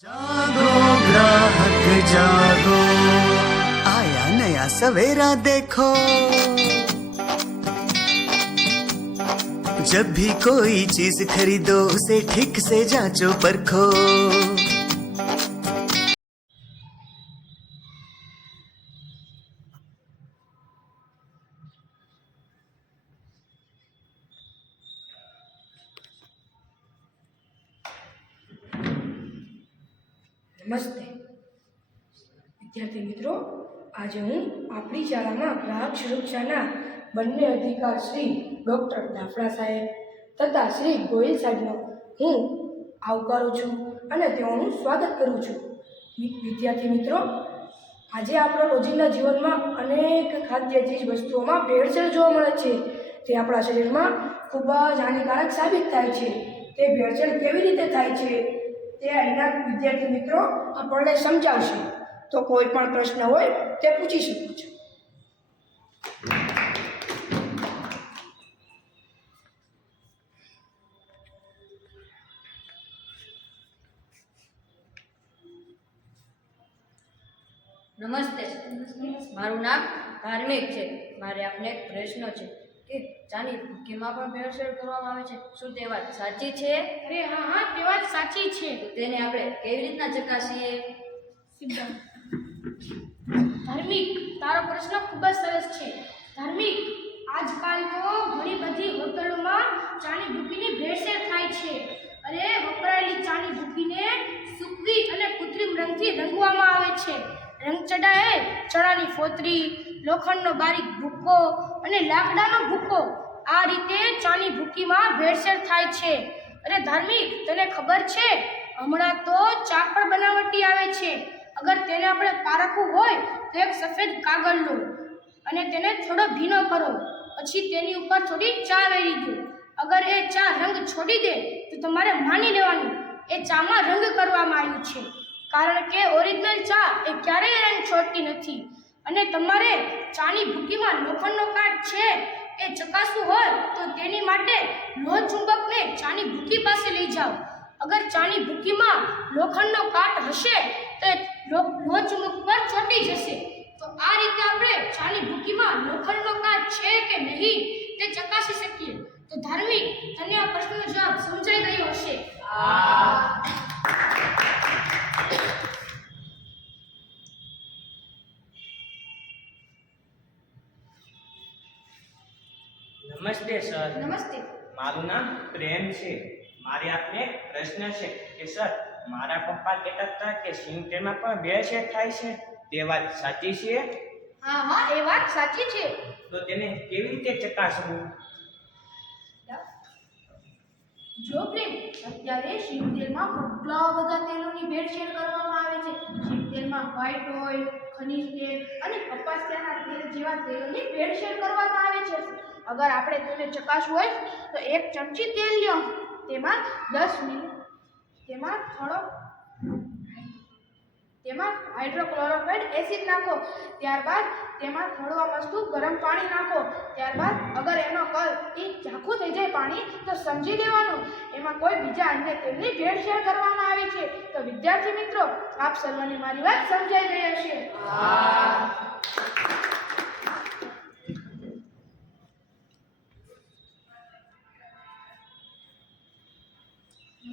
जागो ग्राहक जागो, आया नया सवेरा देखो। जब भी कोई चीज खरीदो उसे ठीक से जांचो परखो। નમસ્તે વિદ્યાર્થી મિત્રો, આજે હું આપણી શાળામાં ગ્રાહક સુરક્ષાના બંને અધિકાર શ્રી ડૉક્ટર દાફડા સાહેબ તથા શ્રી ગોયલ સાહેબનો હું આવકારું છું અને તેઓનું સ્વાગત કરું છું. વિદ્યાર્થી મિત્રો, આજે આપણા રોજિંદા જીવનમાં અનેક ખાદ્ય ચીજ વસ્તુઓમાં ભેળસેળ જોવા મળે છે. તે આપણા શરીરમાં ખૂબ જ હાનિકારક સાબિત થાય છે. તે ભેળસેળ કેવી રીતે થાય છે તે અહીંના વિદ્યાર્થી મિત્રો આપણને સમજાવશે. તો કોઈ પણ પ્રશ્ન હોય તે પૂછી શકો છો. નમસ્તે, મારું નામ ધાર્મિક છે. મારે આપને એક પ્રશ્ન છે કે ચાની ભૂકીમાં પણ ભેળસેળ કરવામાં આવે છે. શું તે વાત સાચી છે? અરે હા, તે વાત સાચી છે. તો તેને આપણે કેવી રીતના ચકાસીએ? ધાર્મિક, તારો પ્રશ્ન ખૂબ જ સરસ છે. ધાર્મિક, આજકાલ તો ઘણી બધી હોટલોમાં ચાની ભૂકીની ભેળસેળ થાય છે. અરે વપરાયેલી ચાની ભૂકીને સૂકવી અને કૃત્રિમ રંગથી રંગવામાં આવે છે. રંગ ચડાએ ચણાની ફોતરી, લોખંડનો બારીક ભૂકો અને લાકડાનો ભૂકો, આ રીતે ચાની ભૂકીમાં ભેળસેળ થાય છે. અરે ધાર્મિક, તને ખબર છે હમણાં તો ચા પણ બનાવટી આવે છે. અગર તેને આપણે પારખવું હોય તો એક સફેદ કાગળ લો અને તેને થોડો ભીનો કરો, પછી તેની ઉપર થોડી ચા રેડી દો. અગર એ ચા રંગ છોડી દે તો તમારે માની લેવાનું એ ચામાં રંગ કરવામાં આવ્યું છે, કારણ કે ઓરિજિનલ ચા એ ક્યારેય રંગ છોડતી નથી. અને તમારે ચાની ભૂકીમાં લોખંડનો કાટ છે એ ચકાસવું હોય તો તેની માટે લોહ ચુંબકને ચાની ભૂકી પાસે લઈ જાઓ. અગર ચાની ભૂકીમાં લોખંડનો કાટ હશે તો લોહ ચુંબક પર ચોંટી જશે. તો આ રીતે આપણે ચાની ભૂકીમાં લોખંડનો કાટ છે કે નહીં તે ચકાસી શકીએ. તો ધાર્મિક, તને આ પ્રશ્નનો જવાબ સમજાઈ ગયો હશે. નમસ્તે સર. નમસ્તે. મારું નામ પ્રેમ છે. મારે આપને એક પ્રશ્ન છે કે સર, મારા પપ્પા કહેતા હતા કે સિંગતેલમાં પણ ભેળસેળ થાય છે. તે વાત સાચી છે? હા, એ વાત સાચી છે. તો તેને કેવી રીતે ચકાસવું? જો પ્રેમ, અત્યારે સિંગતેલમાં કેટલા બધા તેલોની ભેળસેળ કરવામાં આવે છે. સિંગતેલમાં વ્હાઇટ ઓઇલ, ખનિજ તેલ અને કપાસિયાના તેલ જેવા તેલોની ભેળસેળ કરવામાં આવે છે. અગર આપણે તેને ચકાસવું હોય તો એક ચમચી તેલ લો, તેમાં 10 મિલી તેમાં હાઇડ્રોક્લોરોક્વિક એસિડ નાખો. ત્યારબાદ તેમાં થોડું મસ્તું ગરમ પાણી નાખો. ત્યારબાદ અગર એનો કલર ઝાખું થઈ જાય પાણી તો સમજી લેવાનું એમાં કોઈ બીજા અન્ય તેલની ભેળસેળ કરવામાં આવી છે. તો વિદ્યાર્થી મિત્રો, આપ સર્વને મારી વાત સમજાઈ ગઈ હશે.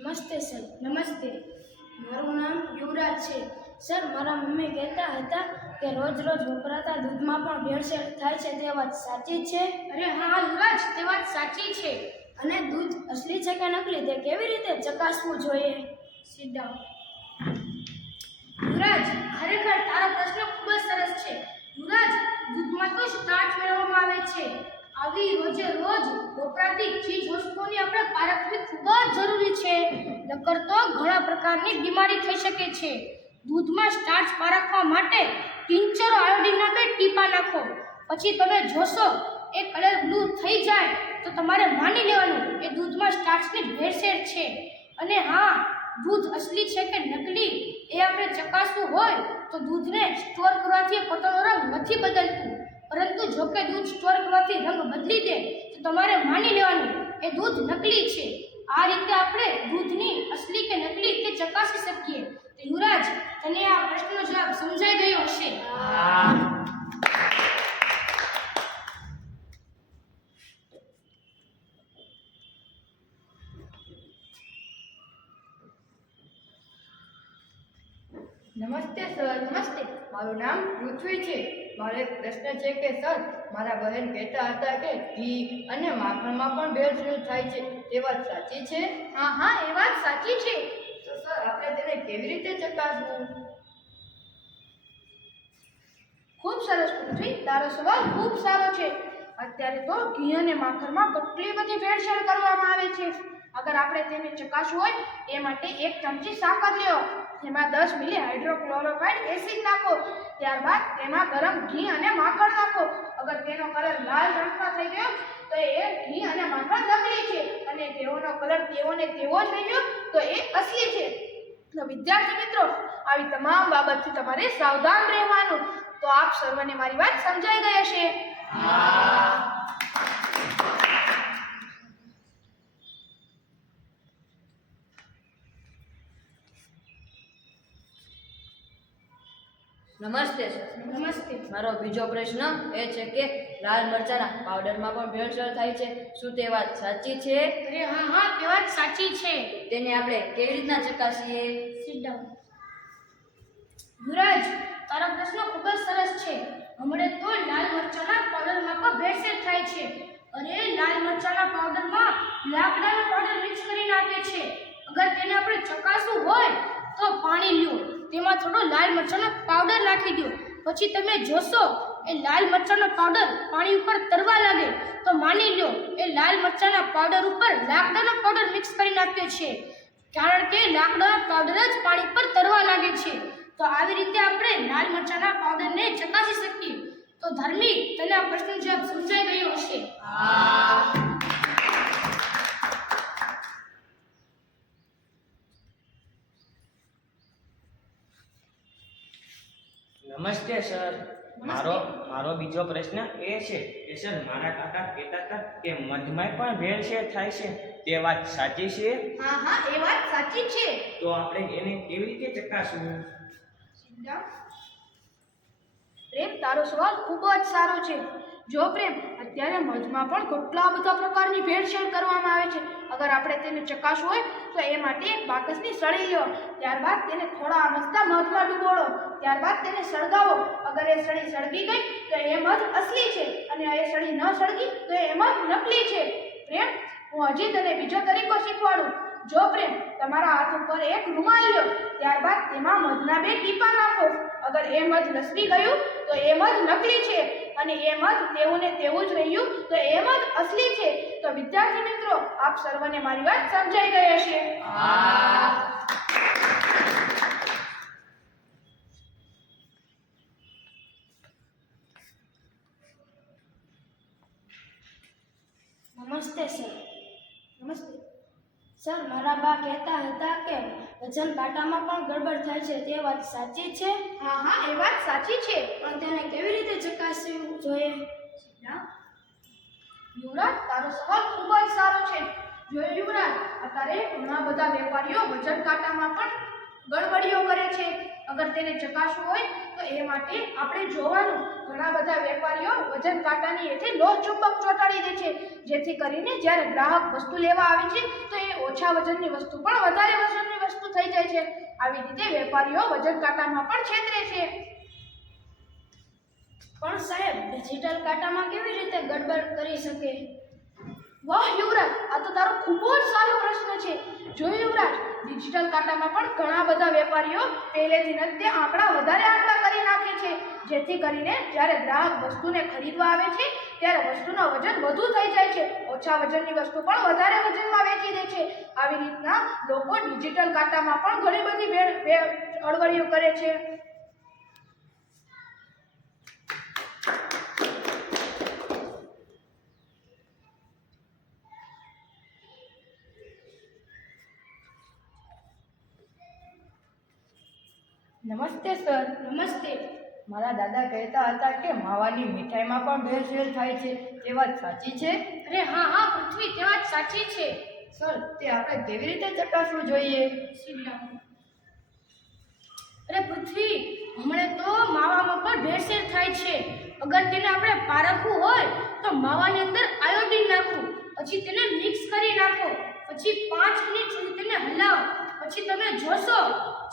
નમસ્તે સર. નમસ્તે. મારું નામ યુવરાજ છે. સર, મારા મમ્મી કહેતા હતા કે રોજ વપરાતા દૂધમાં પણ ભેળસેળ થાય છે. તે વાત સાચી છે? અરે હા યુવરાજ, તે વાત સાચી છે. અને દૂધ અસલી છે કે નકલી તે કેવી રીતે ચકાસવું જોઈએ? સીધા યુવરાજ, ખરેખર તારો પ્રશ્ન ખૂબ જ સરસ છે. યુવરાજ, દૂધમાં તો સ્ટાર્ચ મેળવવામાં આવે છે. આવી રોજે રોજ વપરાતી ચીજ વસ્તુઓની આપણે પારખવી ખૂબ જ જરૂરી છે. નકર તો ઘણા પ્રકારની બીમારી થઈ શકે છે. દૂધમાં સ્ટાર્ચ પારખવા માટે ટિંચર આયોડિનના 2 ટીપા નાખો. પછી તમે જોશો એ કલર બ્લુ થઈ જાય તો તમારે માની લેવાનું એ દૂધમાં સ્ટાર્ચની ભેળસેળ છે. અને હા, દૂધ અસલી છે કે નકલી એ આપણે ચકાસવું હોય તો દૂધને સ્ટોર કરવાથી પોતાનો રંગ નથી બદલતું, પરંતુ જો કે દૂધ સ્ટોર કરવાથી રંગ બદલી દે તો તમારે માની લેવાનું એ દૂધ નકલી છે. આ રીતે આપણે દૂધની અસલી કે નકલી તે ચકાસી શકીએ. તો તને આ પ્રશ્નનો જવાબ સમજાઈ ગયો હશે. નમસ્તે સર. નમસ્તે. મારું નામ પૃથ્વી છે. મારો એક પ્રશ્ન છે કે સર, મારા બહેન કહેતા હતા કે ઘી અને માખણમાં પણ ભેળસેળ થાય છે, તે વાત સાચી છે? હા હા, એ વાત સાચી છે. તો સર, આપણે તેને કેવી રીતે ચકાસવું? ખૂબ સરસ પૃથ્વી, તારો સવાલ ખૂબ સારો છે. અત્યારે તો ઘી અને માખણમાં કેટલી બધી ભેળસેળ કરવામાં આવે છે. અગર આપણે તેને ચકાસવું હોય એ માટે 1 ચમચી સાકર લ્યો, તેમાં 10 મિલી હાઇડ્રોક્લોરોફાઇડ એસિડ નાખો, ત્યારબાદ તેમાં ગરમ ઘી અને માખણ નાખો. અગર તેનો કલર લાલ રંગનો થઈ ગયો તો એ ઘી અને માખણ નકલી છે, અને તેઓનો કલર તેવો ને તેવો જ રહ્યો તો એ અસલી છે. તો વિદ્યાર્થી મિત્રો, આવી તમામ બાબતથી તમારે સાવધાન રહેવાનું. તો આપ સર્વને મારી વાત સમજાઈ ગઈ હશે. નમસ્તે સર. નમસ્તે. મારો બીજો પ્રશ્ન એ છે કે લાલ મરચાના પાવડરમાં પણ ભેળસેળ થાય છે, શું તે વાત સાચી છે? અરે હા હા, તે વાત સાચી છે. તેને આપણે કેવી રીતના ચકાસીએ? Sit down. યુવરાજ, તારો પ્રશ્ન ખૂબ જ સરસ છે. હમણાં તો લાલ મરચાના પાવડરમાં પણ ભેળસેળ થાય છે. અરે લાલ મરચાના પાવડરમાં લાકડાનો પાવડર મિક્સ કરી નાખે છે. અગર તેને આપણે ચકાસવું હોય તો પાણી લ્યો, તેમાં થોડો લાલ મરચાનો પાવડર નાખી દો, પછી તમે જોશો એ લાલ મરચાનો પાવડર પાણી ઉપર તરવા લાગે તો માની લો એ લાલ મરચાના પાવડર ઉપર લાકડાનો પાવડર મિક્સ કરી નાખ્યો છે, કારણ કે લાકડાનો પાવડર જ પાણી પર તરવા લાગે છે. તો આવી રીતે આપણે લાલ મરચાના પાવડરને ચકાસી શકીએ. તો ધાર્મિક, તને આ પ્રશ્ન જવાબ સમજાઈ ગયો હશે. નમસ્તે સર. મારો બીજો પ્રશ્ન એ છે કે સર, મારા કાકા કહેતા હતા કે મધમાં પણ ભેળસેળ થાય છે, તે વાત સાચી છે? હા હા, એ વાત સાચી છે. તો આપણે એને કેવી રીતે ચકાસવું? પ્રેમ, તારો સવાલ ખૂબ જ સારો છે. જો પ્રેમ, અત્યારે મધમાં પણ કેટલા બધા પ્રકારની ભેળસેળ કરવામાં આવે છે. અગર આપણે તેને ચકાસવું હોય તો એ માટે એક બાકસની સળી લો, ત્યારબાદ તેને થોડા મસ્તા મધમાં ડૂબોળો, ત્યારબાદ તેને સળગાવો. અગર એ સળી સળગી ગઈ તો એ મધ અસલી છે, અને એ સળી ન સળગી તો એ મધ નકલી છે. પ્રેમ, હું હજી તને બીજો તરીકો શીખવાડું. જો પ્રેમ, તમારા હાથ ઉપર એક રૂમાલ લો, ત્યારબાદ તેમાં મધના 2 ટીપા નાખો. અગર એ મધ લસરી ગયું તો એ મધ નકલી છે, અને એ મધ તેવું ને તેવું જ રહ્યું તો એ મધ અસલી છે. તો વિદ્યાર્થી મિત્રો, આપ સર્વને મારી વાત સમજાઈ ગઈ હશે. નમસ્તે સર. નમસ્તે. સર, મારા બા કહેતા હતા કે વજન કાંટામાં પણ ગડબડ થાય છે, તે વાત સાચી છે? હા હા, એ વાત સાચી છે. પણ તેને કેવી રીતે ચકાસવું જોઈએ? યુવરાજ, તારો સવાલ ખૂબ જ સારો છે. જો યુવરાજ, અત્યારે ઘણા બધા વેપારીઓ વજન કાંટામાં પણ ગડબડીઓ કરે છે. અગર તેને ચકાસવું હોય તો એ માટે આપણે જોવાનું, ઘણા બધા વેપારીઓ વજન કાંટાની હેઠે લોહ ચુંબક ચોંટાડી દે છે, જેથી કરીને જ્યારે ગ્રાહક વસ્તુ લેવા આવે છે તો એ ઓછા વજનની વસ્તુ પણ વધારે વજનની વસ્તુ થઈ જાય છે. આવી રીતે વેપારીઓ વજન કાંટામાં પણ છેતરે છે. પણ સાહેબ, ડિજિટલ કાંટામાં કેવી રીતે ગડબડ કરી શકે? વાહ યુવરાજ, આ તો તારો ખૂબ જ સારો પ્રશ્ન છે. જો યુવરાજ, ડિજિટલ કાંટામાં પણ ઘણા બધા વેપારીઓ પહેલેથી જ તે વધારે આંકડા કરી નાખે છે, જેથી કરીને જ્યારે ગ્રાહક વસ્તુને ખરીદવા આવે છે ત્યારે વસ્તુનું વજન વધુ થઈ જાય છે, ઓછા વજનની વસ્તુ પણ વધારે વજનમાં વેચી દે છે. આવી રીતના લોકો ડિજિટલ કાંટામાં પણ ઘણી બધી અડવડીઓ કરે છે. નમસ્તે સર. નમસ્તે. મારા દાદા કહેતા હતા કે માવાની મીઠાઈમાં પણ ભેળસેળ થાય છે, તે વાત સાચી છે? અરે હા હા પૃથ્વી, તે વાત સાચી છે. સર, તે આપણે કેવી રીતે ચકાસવું જોઈએ? અરે પૃથ્વી ભેળસેળ થાય છે. અગર તેને આપણે પારખવું હોય તો માવાની અંદર આયોડીન નાખવું, પછી તેને મિક્સ કરી નાખો, પછી 5 મિનિટ સુધી તેને હલાવો. પછી તમે જોશો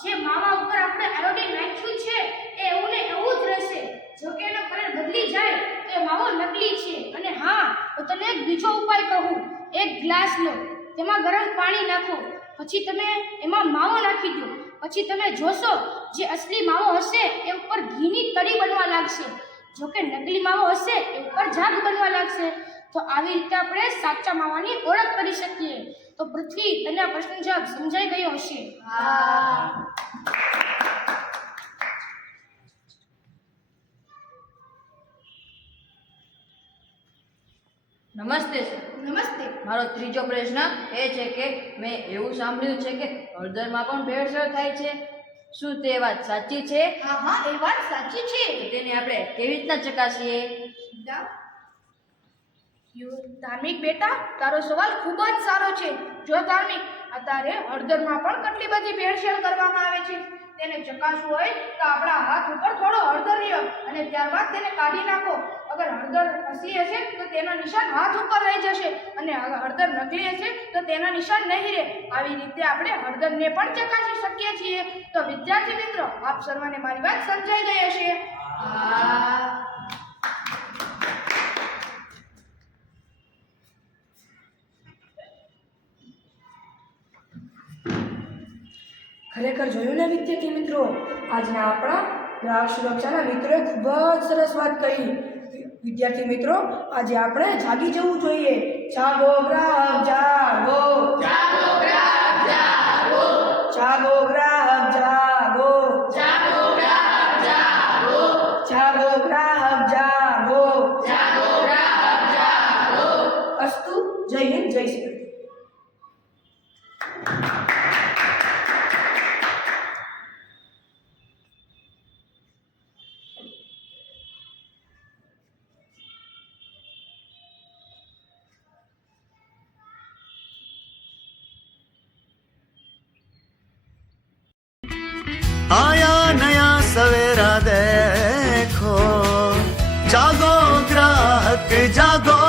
જે માવા ઉપર આપણે આયોડીન નાખ્યું છે એ એવું ને એવું જ રહેશે. જો કે એનો કલર બદલી જાય તો એ માવો નકલી છે. અને હા, તો તને એક બીજો ઉપાય કહું. એક ગ્લાસ લો, તેમાં ગરમ પાણી નાખો, પછી તમે એમાં માવો નાખી દો. પછી તમે જોશો જે અસલી માવો હશે એ ઉપર ઘીની તળી બનવા લાગશે. જો કે નકલી માવો હશે એ ઉપર ઝાગ બનવા લાગશે. તો આવી રીતે આપણે સાચા માવાની ઓળખ કરી શકીએ. તો પૃથ્વી, તને આ પ્રશ્ન જવાબ સમજાઈ ગયો હશે? નમસ્તે સર. નમસ્તે. મારો ત્રીજો પ્રશ્ન એ છે કે મેં એવું સાંભળ્યું છે કે હળદરમાં પણ ભેળસેળ થાય છે. શું તે વાત સાચી છે? હા, એ વાત સાચી છે. તેને આપણે કેવી રીતના ચકાસીએ? ધાર્મિક બેટા, તારો સવાલ ખૂબ જ સારો છે. જો ધાર્મિક, અત્યારે હળદરમાં પણ કેટલી બધી ભેળસેળ કરવામાં આવે છે. તેને ચકાસવું હોય તો આપણા હાથ ઉપર થોડો હળદર લ્યો અને ત્યારબાદ તેને કાઢી નાખો. અગર હળદર અસલી હશે તો તેના નિશાન હાથ ઉપર રહી જશે, અને હળદર નકલી હશે તો તેના નિશાન નહીં રહે. આવી રીતે આપણે હળદરને પણ ચકાસી શકીએ છીએ. તો વિદ્યાર્થી મિત્રો, આપ સર્વને મારી વાત સમજાઈ ગઈ હશે. ખરેખર જોયું ને વિદ્યાર્થી મિત્રો, આજના આપણા ગ્રાહક સુરક્ષાના મિત્રોએ ખૂબ જ સરસ વાત કહી. વિદ્યાર્થી મિત્રો, આજે આપણે જાગી જવું જોઈએ. જાગો ગ્રાહક જાગો, જાગો ગ્રાહક જાગો, જાગો ગ્રાહક જાગો, જાગો ગ્રાહક જાગો, જાગો ગ્રાહક જાગો, જાગો ગ્રાહક જાગો. અસ્તુ. જય હિન્દ, જય શ્રી કૃષ્ણ. आया नया सवेरा देखो, जागो ग्राहक जागो,